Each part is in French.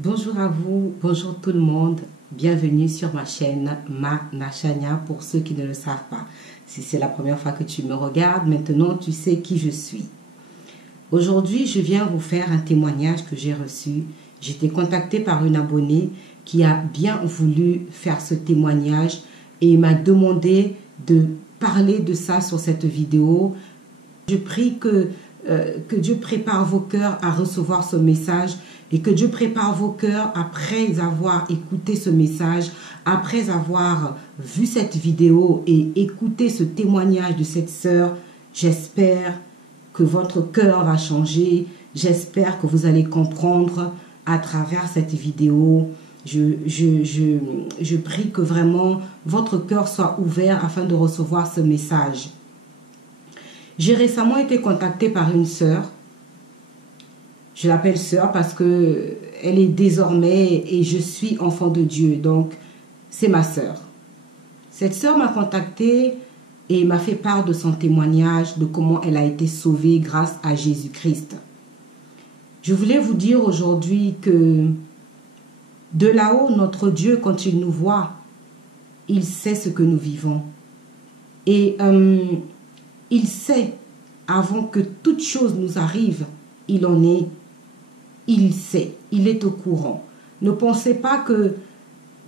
Bonjour à vous, bonjour tout le monde, bienvenue sur ma chaîne Nachania pour ceux qui ne le savent pas. Si c'est la première fois que tu me regardes, maintenant tu sais qui je suis. Aujourd'hui, je viens vous faire un témoignage que j'ai reçu. J'ai été contactée par une abonnée qui a bien voulu faire ce témoignage et m'a demandé de parler de ça sur cette vidéo. Je prie que Dieu prépare vos cœurs à recevoir ce message et que Dieu prépare vos cœurs après avoir écouté ce message, après avoir vu cette vidéo et écouté ce témoignage de cette sœur. J'espère que votre cœur va changer. J'espère que vous allez comprendre à travers cette vidéo. Je prie que vraiment votre cœur soit ouvert afin de recevoir ce message. J'ai récemment été contactée par une sœur. Je l'appelle sœur parce que elle est désormais et je suis enfant de Dieu. Donc, c'est ma sœur. Cette sœur m'a contactée et m'a fait part de son témoignage, de comment elle a été sauvée grâce à Jésus-Christ. Je voulais vous dire aujourd'hui que de là-haut, notre Dieu, quand il nous voit, il sait ce que nous vivons. Et il sait, avant que toute chose nous arrive, il sait, il est au courant. Ne pensez pas que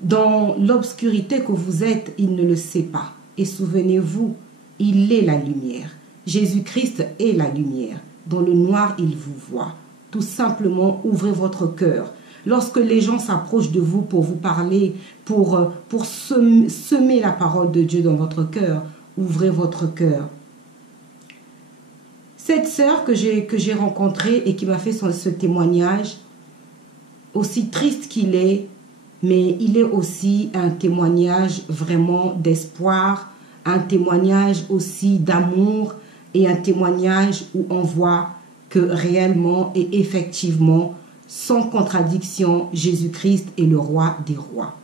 dans l'obscurité que vous êtes, il ne le sait pas. Et souvenez-vous, il est la lumière. Jésus-Christ est la lumière. Dans le noir, il vous voit. Tout simplement, ouvrez votre cœur. Lorsque les gens s'approchent de vous pour vous parler, pour semer la parole de Dieu dans votre cœur, ouvrez votre cœur. Cette sœur que j'ai rencontrée et qui m'a fait ce témoignage, aussi triste qu'il est, mais il est aussi un témoignage vraiment d'espoir, un témoignage aussi d'amour et un témoignage où on voit que réellement et effectivement, sans contradiction, Jésus-Christ est le roi des rois.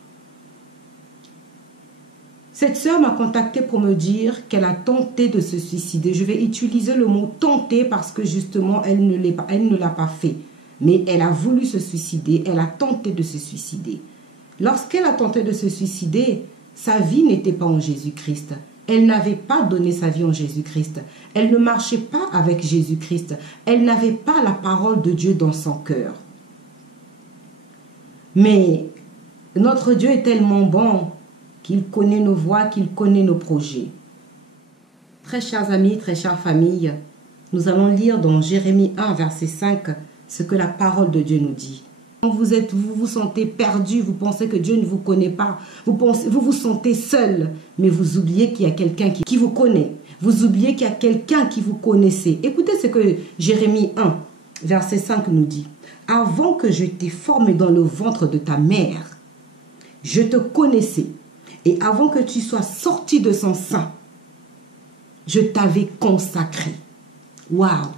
Cette sœur m'a contactée pour me dire qu'elle a tenté de se suicider. Je vais utiliser le mot tenter parce que justement, elle ne l'a pas fait. Mais elle a voulu se suicider, elle a tenté de se suicider. Lorsqu'elle a tenté de se suicider, sa vie n'était pas en Jésus-Christ. Elle n'avait pas donné sa vie en Jésus-Christ. Elle ne marchait pas avec Jésus-Christ. Elle n'avait pas la parole de Dieu dans son cœur. Mais notre Dieu est tellement bon qu'il connaît nos voies, qu'il connaît nos projets. Très chers amis, très chères familles, nous allons lire dans Jérémie 1, verset 5, ce que la parole de Dieu nous dit. Quand vous vous sentez perdu, vous pensez que Dieu ne vous connaît pas, vous vous sentez seul, mais vous oubliez qu'il y a quelqu'un qui vous connaît. Vous oubliez qu'il y a quelqu'un qui vous connaissait. Écoutez ce que Jérémie 1, verset 5 nous dit. « Avant que je t'ai formé dans le ventre de ta mère, je te connaissais. Et avant que tu sois sorti de son sein, je t'avais consacré. » Waouh!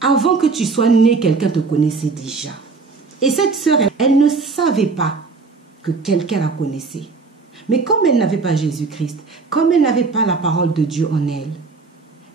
Avant que tu sois né, quelqu'un te connaissait déjà. Et cette sœur, elle ne savait pas que quelqu'un la connaissait. Mais comme elle n'avait pas Jésus-Christ, comme elle n'avait pas la parole de Dieu en elle,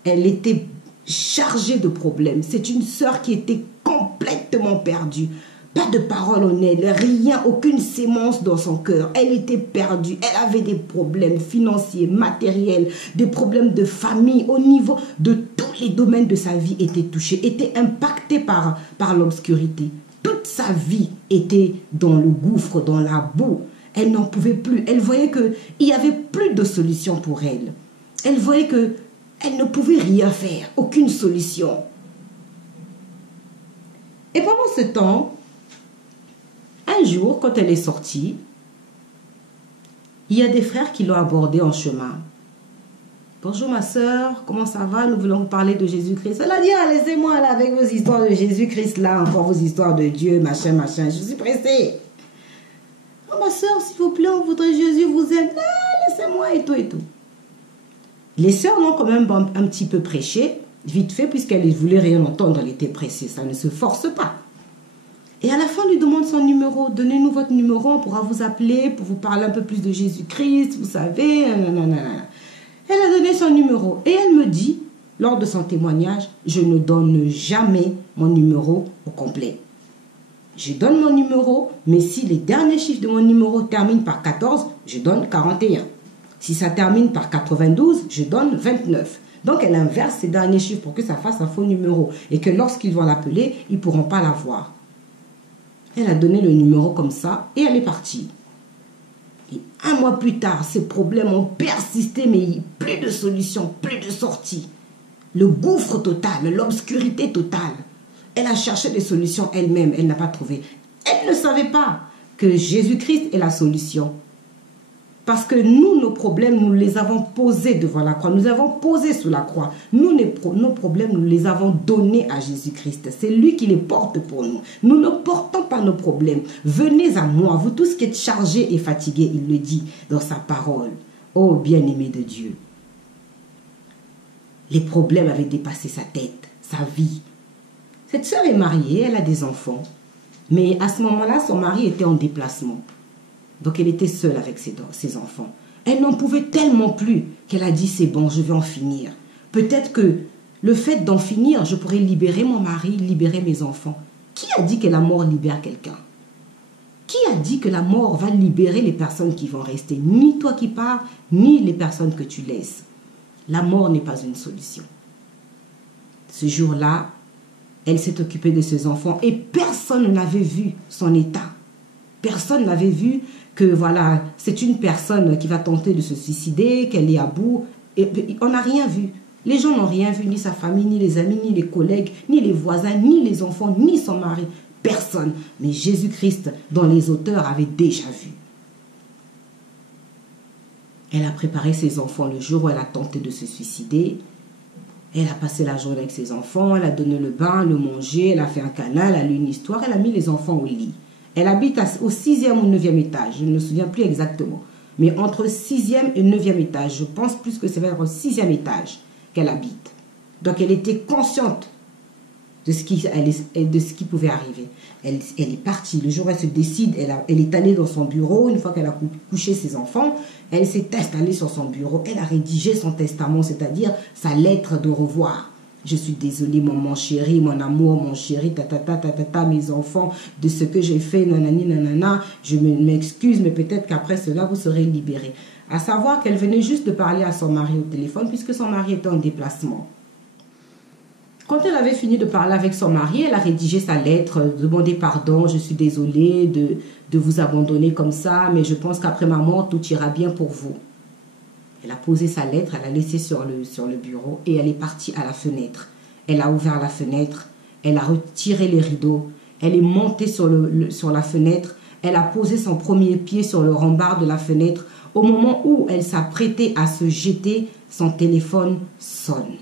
elle était chargée de problèmes. C'est une sœur qui était complètement perdue. Pas de parole en elle, rien, aucune sémence dans son cœur. Elle était perdue. Elle avait des problèmes financiers, matériels, des problèmes de famille. Au niveau de tous les domaines de sa vie étaient touchés, étaient impactés par l'obscurité. Toute sa vie était dans le gouffre, dans la boue. Elle n'en pouvait plus. Elle voyait qu'il n'y avait plus de solution pour elle. Elle voyait qu'elle ne pouvait rien faire, aucune solution. Et pendant ce temps, un jour, quand elle est sortie, il y a des frères qui l'ont abordée en chemin. « Bonjour ma soeur, comment ça va? Nous voulons vous parler de Jésus-Christ. » Elle a dit, ah, laissez-moi là avec vos histoires de Jésus-Christ là, encore vos histoires de Dieu, machin, machin, je suis pressée. « Oh ma soeur, s'il vous plaît, on voudrait Jésus vous aide. Ah, laissez-moi et tout et tout. » Les sœurs l'ont quand même un petit peu prêché, vite fait, puisqu'elle ne voulait rien entendre, elle était pressée, ça ne se force pas. Et à la fin, on lui demande son numéro. Donnez-nous votre numéro, on pourra vous appeler pour vous parler un peu plus de Jésus-Christ, vous savez. Nanana. Elle a donné son numéro. Et elle me dit, lors de son témoignage, je ne donne jamais mon numéro au complet. je donne mon numéro, mais si les derniers chiffres de mon numéro terminent par 14, je donne 41. Si ça termine par 92, je donne 29. Donc, elle inverse ces derniers chiffres pour que ça fasse un faux numéro et que lorsqu'ils vont l'appeler, ils ne pourront pas l'avoir. Elle a donné le numéro comme ça et elle est partie. Et un mois plus tard, ces problèmes ont persisté, mais plus de solution, plus de sortie. Le gouffre total, l'obscurité totale. Elle a cherché des solutions elle-même, elle n'a pas trouvé. Elle ne savait pas que Jésus-Christ est la solution. Parce que nous, nos problèmes, nous les avons posés devant la croix. Nous avons posé sous la croix. Nous, nos problèmes, nous les avons donnés à Jésus-Christ. C'est lui qui les porte pour nous. Nous ne portons pas nos problèmes. Venez à moi, vous tous qui êtes chargés et fatigués, il le dit dans sa parole. Ô bien-aimé de Dieu. Les problèmes avaient dépassé sa tête, sa vie. Cette sœur est mariée, elle a des enfants. Mais à ce moment-là, son mari était en déplacement. Donc elle était seule avec ses enfants. Elle n'en pouvait tellement plus qu'elle a dit c'est bon, je vais en finir. Peut-être que le fait d'en finir, je pourrais libérer mon mari, libérer mes enfants. Qui a dit que la mort libère quelqu'un? Qui a dit que la mort va libérer les personnes qui vont rester? Ni toi qui pars, ni les personnes que tu laisses. La mort n'est pas une solution. Ce jour-là, elle s'est occupée de ses enfants et personne n'avait vu son état. Personne n'avait vu que voilà, c'est une personne qui va tenter de se suicider, qu'elle est à bout. Et on n'a rien vu. Les gens n'ont rien vu, ni sa famille, ni les amis, ni les collègues, ni les voisins, ni les enfants, ni son mari. Personne. Mais Jésus-Christ, dont les auteurs avaient déjà vu. Elle a préparé ses enfants le jour où elle a tenté de se suicider. Elle a passé la journée avec ses enfants, elle a donné le bain, le manger, elle a fait un canal, elle a lu une histoire, elle a mis les enfants au lit. Elle habite au 6e ou 9e étage, je ne me souviens plus exactement. Mais entre 6e et 9e étage, je pense plus que c'est vers le 6e étage qu'elle habite. Donc elle était consciente de ce qui pouvait arriver. Elle est partie. Le jour où elle se décide, elle est allée dans son bureau. Une fois qu'elle a couché ses enfants, elle s'est installée sur son bureau. Elle a rédigé son testament, c'est-à-dire sa lettre de revoir. Je suis désolée, mon chéri, mon amour, mon chéri, mes enfants, de ce que j'ai fait, nanani, nanana. Je m'excuse, mais peut-être qu'après cela, vous serez libérés. À savoir qu'elle venait juste de parler à son mari au téléphone, puisque son mari était en déplacement. Quand elle avait fini de parler avec son mari, elle a rédigé sa lettre, demandé pardon, je suis désolée de vous abandonner comme ça, mais je pense qu'après ma mort, tout ira bien pour vous. Elle a posé sa lettre, elle l'a laissée sur le bureau et elle est partie à la fenêtre. Elle a ouvert la fenêtre, elle a retiré les rideaux, elle est montée sur la fenêtre, elle a posé son premier pied sur le rempart de la fenêtre. Au moment où elle s'apprêtait à se jeter, son téléphone sonne.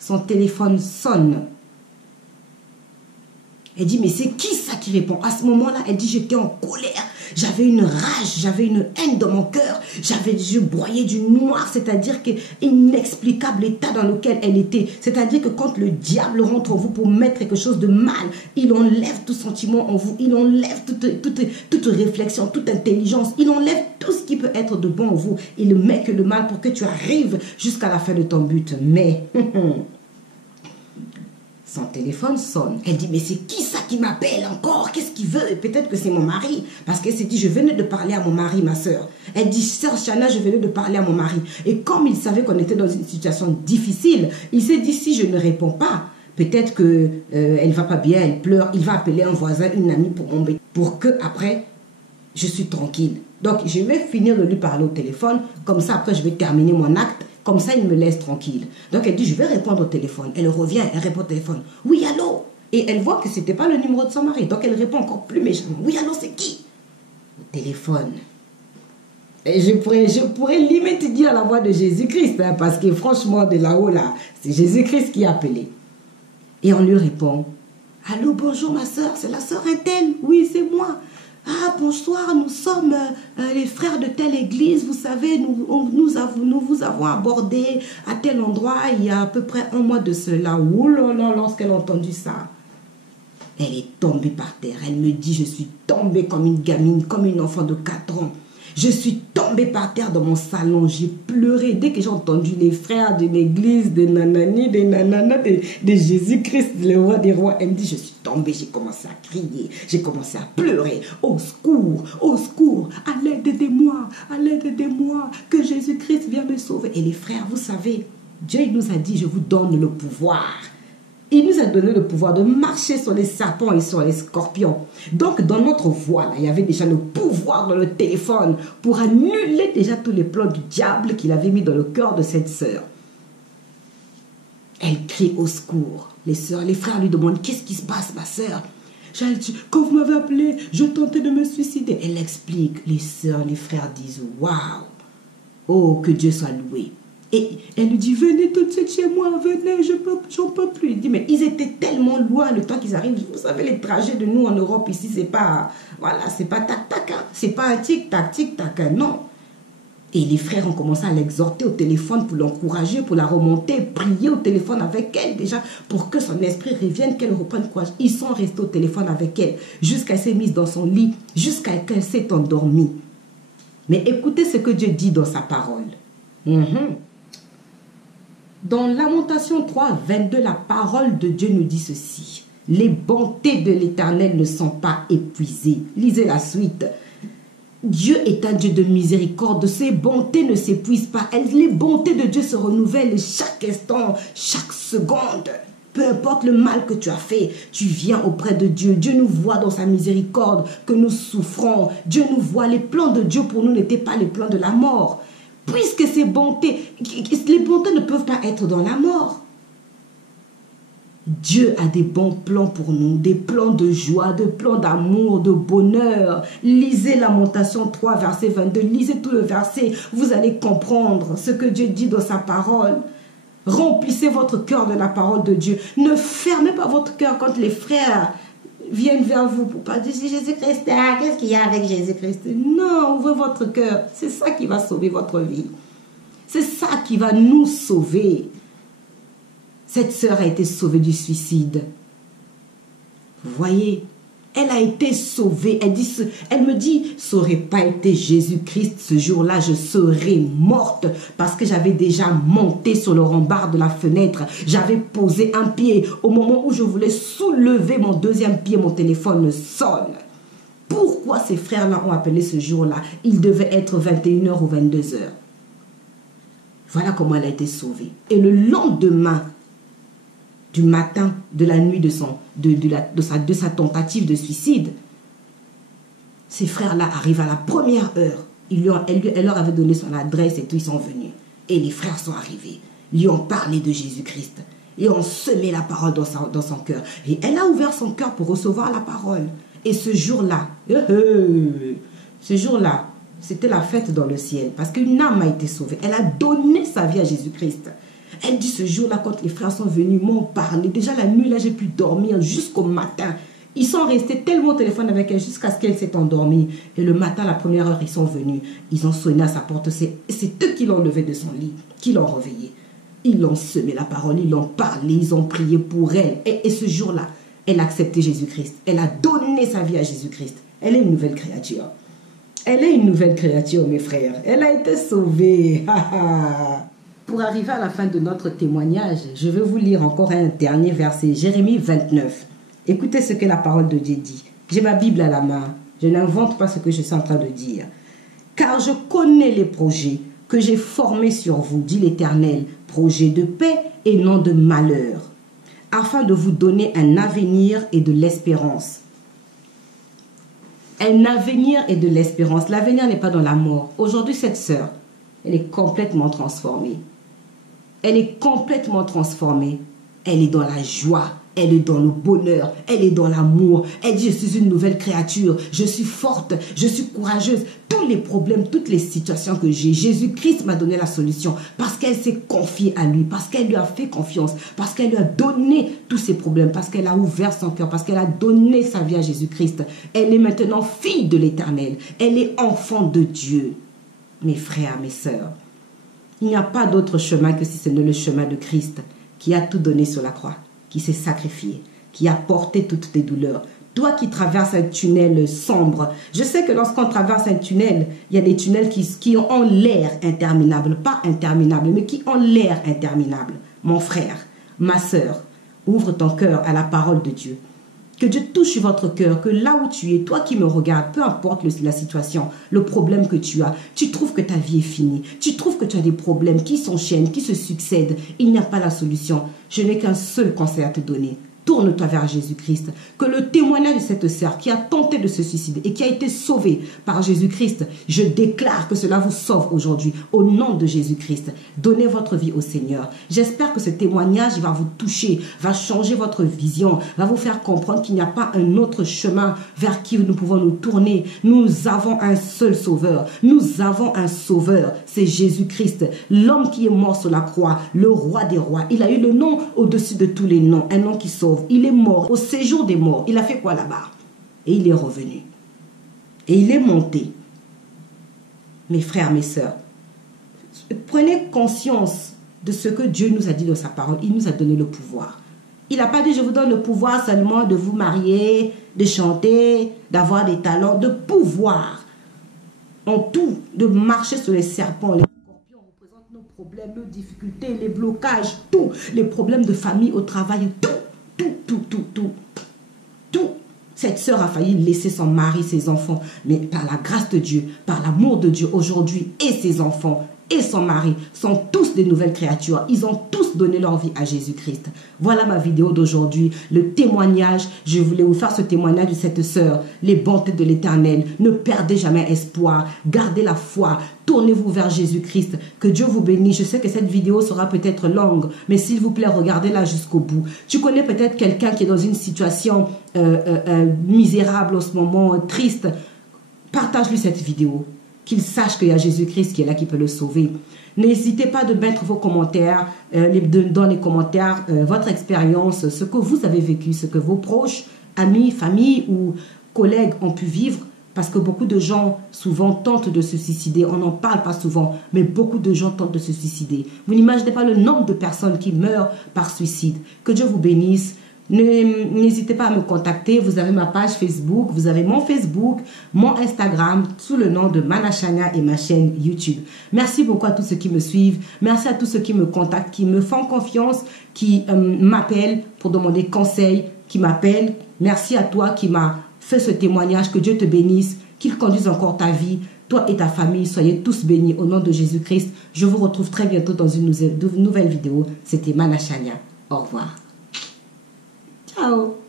Son téléphone sonne. Elle dit, mais c'est qui ça qui répond? À ce moment-là, elle dit, j'étais en colère. J'avais une rage, j'avais une haine dans mon cœur. Je broyais du noir, c'est-à-dire que inexplicable état dans lequel elle était. C'est-à-dire que quand le diable rentre en vous pour mettre quelque chose de mal, il enlève tout sentiment en vous. Il enlève toute réflexion, toute intelligence. Il enlève tout ce qui peut être de bon en vous. Il ne met que le mal pour que tu arrives jusqu'à la fin de ton but. Mais... son téléphone sonne. Elle dit, mais c'est qui ça qui m'appelle encore? Qu'est-ce qu'il veut? Et peut-être que c'est mon mari. Parce qu'elle s'est dit, je venais de parler à mon mari, ma soeur. Elle dit, sœur Chana, je venais de parler à mon mari. Et comme il savait qu'on était dans une situation difficile, il s'est dit, si je ne réponds pas, peut-être que elle va pas bien, elle pleure. Il va appeler un voisin, une amie pour m'embêter. Pour que après, je suis tranquille. Donc, je vais finir de lui parler au téléphone. Comme ça, après, je vais terminer mon acte. Comme ça, il me laisse tranquille. Donc, elle dit, je vais répondre au téléphone. Elle revient, elle répond au téléphone. Oui, allô? Et elle voit que ce n'était pas le numéro de son mari. Donc, elle répond encore plus méchamment. Oui, allô, c'est qui? Au téléphone. Et je pourrais limite dire la voix de Jésus-Christ. Hein, parce que franchement, de là-haut, là, c'est Jésus-Christ qui a appelé. Et on lui répond, allô, bonjour ma soeur, c'est la soeur Intel. Oui, c'est moi. Ah, bonsoir, nous sommes les frères de telle église, vous savez, nous vous avons abordé à tel endroit il y a à peu près un mois de cela. Ouh là là, lorsqu'elle a entendu ça, elle est tombée par terre. Elle me dit, je suis tombée comme une gamine, comme une enfant de 4 ans. Je suis tombée par terre dans mon salon, j'ai pleuré. Dès que j'ai entendu les frères de l'église, des nanani, des nananas, de Jésus-Christ, le roi des rois, elle me dit, je suis tombée, j'ai commencé à crier, j'ai commencé à pleurer. Au secours, à l'aide de moi, que Jésus-Christ vienne me sauver. Et les frères, vous savez, Dieu il nous a dit, je vous donne le pouvoir. Il nous a donné le pouvoir de marcher sur les serpents et sur les scorpions. Donc, dans notre voix, là, il y avait déjà le pouvoir dans le téléphone pour annuler déjà tous les plans du diable qu'il avait mis dans le cœur de cette sœur. Elle crie au secours. Les frères lui demandent, qu'est-ce qui se passe, ma sœur? Quand vous m'avez appelé, je tentais de me suicider. Elle explique. Les sœurs, les frères disent, waouh, oh, que Dieu soit loué. Et elle lui dit, venez tout de suite chez moi, venez, j'en peux plus. Il dit, mais ils étaient tellement loin le temps qu'ils arrivent. Vous savez, les trajets de nous en Europe ici, c'est pas, voilà, c'est pas tac-tac, hein. C'est pas un tic-tac, hein, non. Et les frères ont commencé à l'exhorter au téléphone pour l'encourager, pour la remonter, prier au téléphone avec elle déjà, pour que son esprit revienne, qu'elle reprenne courage. Ils sont restés au téléphone avec elle, jusqu'à qu'elle s'est mise dans son lit, jusqu'à ce qu'elle s'est endormie. Mais écoutez ce que Dieu dit dans sa parole. Dans Lamentation 3, 22, la parole de Dieu nous dit ceci. Les bontés de l'Éternel ne sont pas épuisées. Lisez la suite. Dieu est un Dieu de miséricorde. Ses bontés ne s'épuisent pas. Les bontés de Dieu se renouvellent chaque instant, chaque seconde. Peu importe le mal que tu as fait, tu viens auprès de Dieu. Dieu nous voit dans sa miséricorde que nous souffrons. Dieu nous voit. Les plans de Dieu pour nous n'étaient pas les plans de la mort. Puisque ces bontés, les bontés ne peuvent pas être dans la mort. Dieu a des bons plans pour nous, des plans de joie, des plans d'amour, de bonheur. Lisez Lamentation 3, verset 22, lisez tout le verset, vous allez comprendre ce que Dieu dit dans sa parole. Remplissez votre cœur de la parole de Dieu. Ne fermez pas votre cœur quand les frères viennent vers vous pour pas dire Jésus-Christ, qu'est-ce qu'il y a avec Jésus-Christ? Non, ouvrez votre cœur. C'est ça qui va sauver votre vie. C'est ça qui va nous sauver. Cette sœur a été sauvée du suicide. Vous voyez, elle a été sauvée. Elle me dit, ça n'aurait pas été Jésus-Christ ce jour-là, je serais morte parce que j'avais déjà monté sur le rempart de la fenêtre. J'avais posé un pied. Au moment où je voulais soulever mon deuxième pied, mon téléphone sonne. Pourquoi ces frères-là ont appelé ce jour-là? Il devait être 21h ou 22h. Voilà comment elle a été sauvée. Et le lendemain du matin, de la nuit de sa tentative de suicide, ces frères-là arrivent à la première heure. Elle leur avait donné son adresse et tout, ils sont venus. Et les frères sont arrivés. Ils lui ont parlé de Jésus-Christ. Et ont semé la parole dans son cœur. Et elle a ouvert son cœur pour recevoir la parole. Et ce jour-là, c'était la fête dans le ciel. Parce qu'une âme a été sauvée. Elle a donné sa vie à Jésus-Christ. Elle dit ce jour-là, quand les frères sont venus, m'ont parlé. Déjà la nuit, là, j'ai pu dormir jusqu'au matin. Ils sont restés tellement au téléphone avec elle jusqu'à ce qu'elle s'est endormie. Et le matin, la première heure, ils sont venus. Ils ont sonné à sa porte. C'est eux qui l'ont levée de son lit, qui l'ont réveillée. Ils l'ont semé la parole, ils l'ont parlé, ils ont prié pour elle. Et ce jour-là, elle a accepté Jésus-Christ. Elle a donné sa vie à Jésus-Christ. Elle est une nouvelle créature. Elle est une nouvelle créature, mes frères. Elle a été sauvée. Pour arriver à la fin de notre témoignage, je vais vous lire encore un dernier verset, Jérémie 29. Écoutez ce que la parole de Dieu dit. J'ai ma Bible à la main. Je n'invente pas ce que je suis en train de dire. Car je connais les projets que j'ai formés sur vous, dit l'Éternel, projets de paix et non de malheur, afin de vous donner un avenir et de l'espérance. Un avenir et de l'espérance. L'avenir n'est pas dans la mort. Aujourd'hui, cette sœur, elle est complètement transformée. Elle est complètement transformée. Elle est dans la joie. Elle est dans le bonheur. Elle est dans l'amour. Elle dit, je suis une nouvelle créature. Je suis forte. Je suis courageuse. Tous les problèmes, toutes les situations que j'ai, Jésus-Christ m'a donné la solution. Parce qu'elle s'est confiée à lui. Parce qu'elle lui a fait confiance. Parce qu'elle lui a donné tous ses problèmes. Parce qu'elle a ouvert son cœur. Parce qu'elle a donné sa vie à Jésus-Christ. Elle est maintenant fille de l'Éternel. Elle est enfant de Dieu. Mes frères, mes sœurs, il n'y a pas d'autre chemin que si ce n'est le chemin de Christ qui a tout donné sur la croix, qui s'est sacrifié, qui a porté toutes tes douleurs, Toi qui traverses un tunnel sombre, je sais que lorsqu'on traverse un tunnel, il y a des tunnels qui ont l'air interminable, pas interminable, mais qui ont l'air interminable. Mon frère, ma sœur, ouvre ton cœur à la parole de Dieu. Que Dieu touche votre cœur, que là où tu es, toi qui me regardes, peu importe la situation, le problème que tu as, tu trouves que ta vie est finie, tu trouves que tu as des problèmes qui s'enchaînent, qui se succèdent, il n'y a pas la solution. Je n'ai qu'un seul conseil à te donner. Tourne-toi vers Jésus-Christ. Que le témoignage de cette sœur qui a tenté de se suicider et qui a été sauvée par Jésus-Christ, je déclare que cela vous sauve aujourd'hui au nom de Jésus-Christ. Donnez votre vie au Seigneur. J'espère que ce témoignage va vous toucher, va changer votre vision, va vous faire comprendre qu'il n'y a pas un autre chemin vers qui nous pouvons nous tourner. Nous avons un seul sauveur. Nous avons un sauveur. C'est Jésus-Christ, l'homme qui est mort sur la croix, le roi des rois. Il a eu le nom au-dessus de tous les noms, un nom qui sauve. Il est mort au séjour des morts. Il a fait quoi là-bas? Et il est revenu. Et il est monté. Mes frères, mes sœurs, prenez conscience de ce que Dieu nous a dit dans sa parole. Il nous a donné le pouvoir. Il n'a pas dit je vous donne le pouvoir seulement de vous marier, de chanter, d'avoir des talents, de pouvoir en tout, de marcher sur les serpents, les scorpions représentent nos problèmes, nos difficultés, les blocages, tout, les problèmes de famille, au travail, tout. Cette sœur a failli laisser son mari, ses enfants, mais par la grâce de Dieu, par l'amour de Dieu aujourd'hui, et ses enfants et son mari sont tous des nouvelles créatures. Ils ont tous donné leur vie à Jésus-Christ. Voilà ma vidéo d'aujourd'hui, le témoignage. Je voulais vous faire ce témoignage de cette sœur. Les bontés de l'Éternel. Ne perdez jamais espoir. Gardez la foi. Tournez-vous vers Jésus-Christ. Que Dieu vous bénisse. Je sais que cette vidéo sera peut-être longue, mais s'il vous plaît, regardez-la jusqu'au bout. Tu connais peut-être quelqu'un qui est dans une situation misérable en ce moment, triste. Partage-lui cette vidéo. Qu'il sache qu'il y a Jésus-Christ qui est là, qui peut le sauver. N'hésitez pas de mettre vos commentaires, dans les commentaires, votre expérience, ce que vous avez vécu, ce que vos proches, amis, famille ou collègues ont pu vivre. Parce que beaucoup de gens, souvent, tentent de se suicider. On n'en parle pas souvent, mais beaucoup de gens tentent de se suicider. Vous n'imaginez pas le nombre de personnes qui meurent par suicide. Que Dieu vous bénisse. N'hésitez pas à me contacter. Vous avez ma page Facebook, vous avez mon Facebook, mon Instagram, sous le nom de Manashania et ma chaîne YouTube. Merci beaucoup à tous ceux qui me suivent. Merci à tous ceux qui me contactent, qui me font confiance, qui m'appellent pour demander conseil, qui m'appellent. Merci à toi qui m'as fait ce témoignage. Que Dieu te bénisse, qu'il conduise encore ta vie. Toi et ta famille, soyez tous bénis au nom de Jésus-Christ. Je vous retrouve très bientôt dans une nouvelle vidéo. C'était Manashania. Au revoir. Ciao.